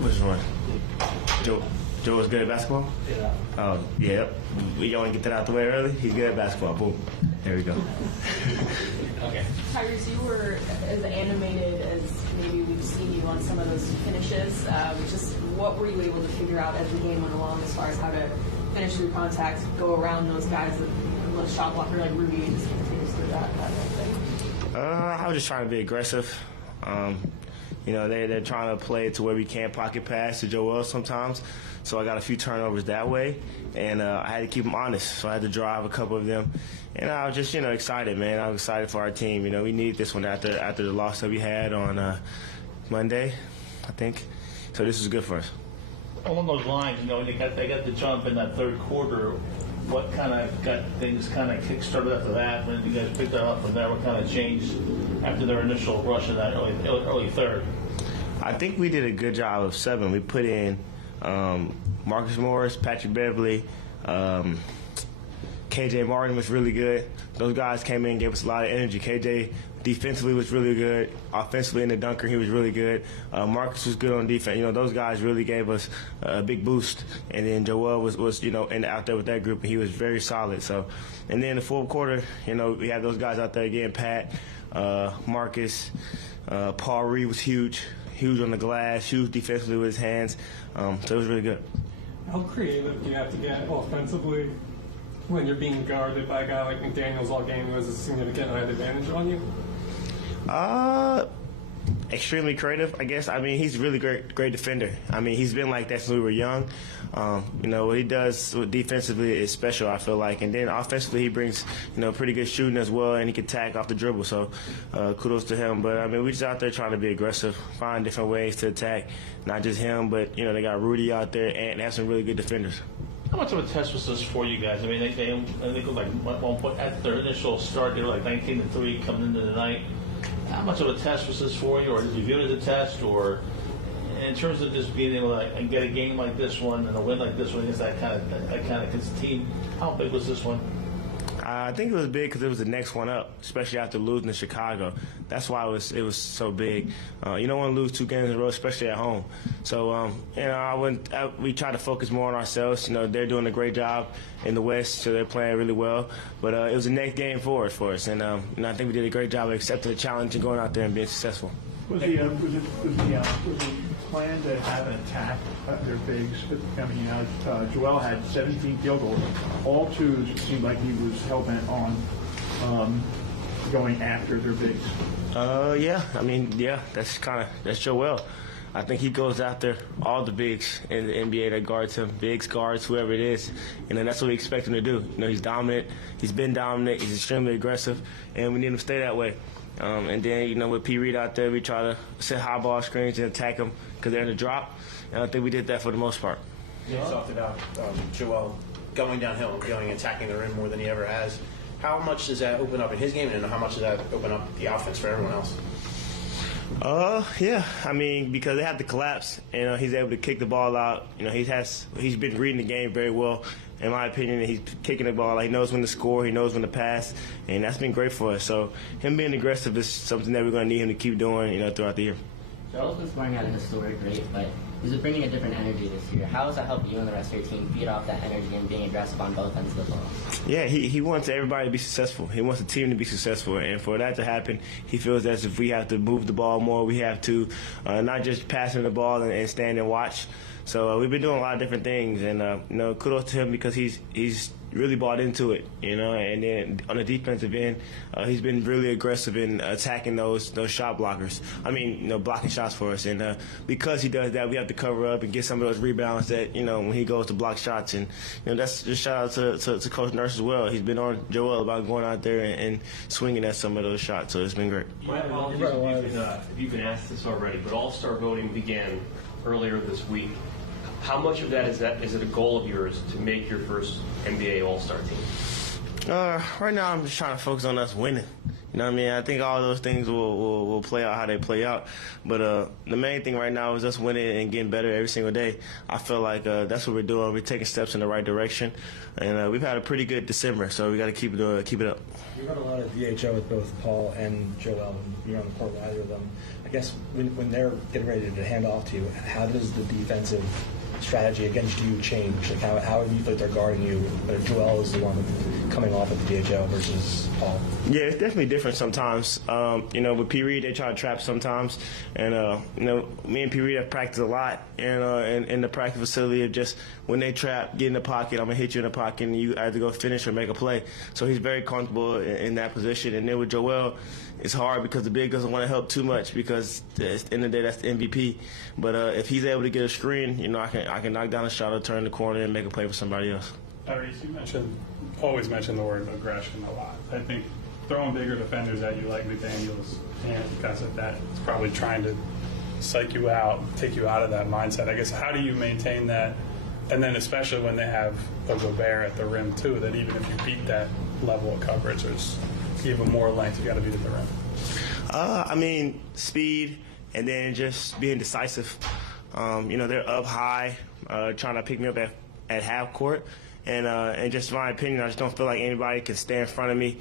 Which one? Joe was good at basketball? Yeah. Oh, yeah. We want to get that out the way early. He's good at basketball. Boom. There we go. Okay. Tyrese, you were as animated as maybe we've seen you on some of those finishes. Just what were you able to figure out as the game went along as far as how to finish through contact, go around those guys that a shot blocker like Rudy and just continues through that kind of thing? I was just trying to be aggressive. They're trying to play it to where we can't pocket pass to Joel sometimes. So I got a few turnovers that way, and I had to keep them honest. So I had to drive a couple of them. And I was just, excited, man. I was excited for our team. We needed this one after the loss that we had on Monday, I think. So this was good for us. Along those lines, they got the jump in that third quarter. What kind of got things kind of kick-started after that? When you guys picked that up from there, what kind of changed after their initial rush in that early third? I think we did a good job of 7. We put in Marcus Morris, Patrick Beverly, KJ Martin was really good. Those guys came in and gave us a lot of energy. KJ defensively was really good. Offensively in the dunker, he was really good. Marcus was good on defense. Those guys really gave us a big boost. And then Joel was out there with that group, and he was very solid. So, and then the fourth quarter, we had those guys out there again. Pat, Marcus, Paul Reed was huge on the glass, huge defensively with his hands. So it was really good. How creative do you have to get offensively when you're being guarded by a guy like McDaniels all game who has a significant height advantage on you? Extremely creative, I guess. He's a really great defender. He's been like that since we were young. What he does defensively is special, I feel like. And then offensively, he brings, pretty good shooting as well, and he can tag off the dribble. So kudos to him. But, we're just out there trying to be aggressive, find different ways to attack. Not just him, but, they got Rudy out there and have some really good defenders. How much of a test was this for you guys? I think it was like at one point at their initial start, they were like 19-3 coming into the night. How much of a test was this for you, or did you view it as a test, or in terms of just being able to get a game like this one and a win like this one against that kind of team? How big was this one? I think it was big because it was the next one up, especially after losing to Chicago. That's why it was so big. You don't want to lose 2 games in a row, especially at home. So, we try to focus more on ourselves. They're doing a great job in the West, so they're playing really well. But it was the next game forward for us, and I think we did a great job of accepting the challenge and going out there and being successful. Was the plan to have an attack at their bigs? Joel had 17 field goals. All 2s. It seemed like he was hell-bent on going after their bigs. That's Joel. I think he goes after all the bigs in the NBA that guards him, bigs, guards, whoever it is. That's what we expect him to do. He's dominant. He's been dominant. He's extremely aggressive, and we need him to stay that way. And then, with P. Reed out there, we try to set high ball screens and attack them because they're in the drop. And I think we did that for the most part. You talked about Joel going downhill, attacking the rim more than he ever has. How much does that open up in his game, and how much does that open up the offense for everyone else? Because they have to collapse. He's able to kick the ball out. He's been reading the game very well. In my opinion, he's kicking the ball. He knows when to score. He knows when to pass, and that's been great for us. So him being aggressive is something that we're going to need him to keep doing, throughout the year. Joel's been scoring at a historic rate, but he's bringing a different energy this year. How has that helped you and the rest of your team feed off that energy and being aggressive on both ends of the ball? Yeah, he wants everybody to be successful. He wants the team to be successful. And for that to happen, he feels as if we have to move the ball more. We have to not just passing the ball and stand and watch. So we've been doing a lot of different things. And, kudos to him because he's really bought into it, and then on the defensive end, he's been really aggressive in attacking those shot blockers. Blocking shots for us. And because he does that, we have to cover up and get some of those rebounds that, when he goes to block shots. And, that's just shout out to Coach Nurse as well. He's been on Joel about going out there and swinging at some of those shots. So it's been great. My apologies if you've been asked this already, but All-Star voting began earlier this week. How much of that is it a goal of yours to make your first NBA All-Star team? Right now, I'm just trying to focus on us winning. I think all those things will play out how they play out. But the main thing right now is us winning and getting better every single day. I feel like that's what we're doing. We're taking steps in the right direction. And we've had a pretty good December, so we got to keep it up. We've had a lot of VHO with both Paul and Joel, and you're on the court with either of them. I guess when they're getting ready to hand off to you, how does the defensive strategy against you change? Like how do you feel like they're guarding you? But Joel is the one coming off at the DHL versus Paul. Yeah, it's definitely different sometimes. With P. Reed, they try to trap sometimes. And, me and P. Reed have practiced a lot in the practice facility of just when they trap, get in the pocket, I'm going to hit you in the pocket, and you either go finish or make a play. So he's very comfortable in that position. And then with Joel, it's hard because the big doesn't want to help too much because at the end of the day, that's the MVP. But if he's able to get a screen, I can knock down a shot or turn the corner and make a play for somebody else. Tyrese, you always mention the word aggression a lot. I think throwing bigger defenders at you like McDaniels and guys like that is probably trying to psych you out, take you out of that mindset. I guess, how do you maintain that? And then especially when they have a Gobert at the rim too, that even if you beat that level of coverage, there's even more length you got to beat at the rim. Speed and then just being decisive. They're up high, trying to pick me up at half court. And just my opinion, I just don't feel like anybody can stay in front of me,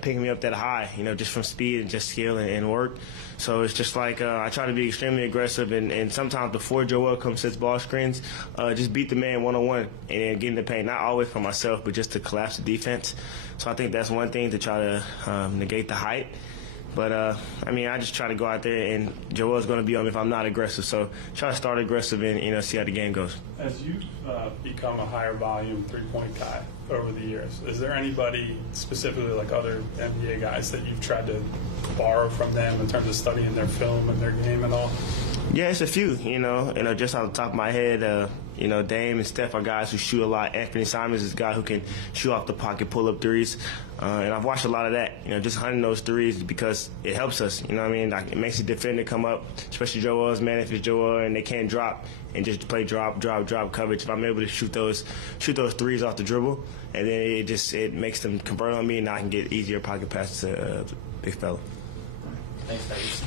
picking me up that high, just from speed and just skill and work. So it's just like I try to be extremely aggressive, and sometimes before Joel comes sets ball screens, just beat the man one-on-one and then get in the paint. Not always for myself, but just to collapse the defense. So I think that's one thing to try to negate the height. But, I just try to go out there, and Joel's going to be on me if I'm not aggressive. So try to start aggressive and, see how the game goes. As you've become a higher volume three-point guy over the years, is there anybody specifically like other NBA guys that you've tried to borrow from them in terms of studying their film and their game and all? Yeah, it's a few, just off the top of my head, Dame and Steph are guys who shoot a lot. Anthony Simons is a guy who can shoot off the pocket, pull up threes. And I've watched a lot of that, just hunting those threes because it helps us, Like, it makes the defender come up, especially Joel's man, if it's Joel and they can't drop and just play drop coverage. If I'm able to shoot those threes off the dribble, and then it makes them convert on me, and I can get easier pocket passes to big fella. Thanks, Tyrese.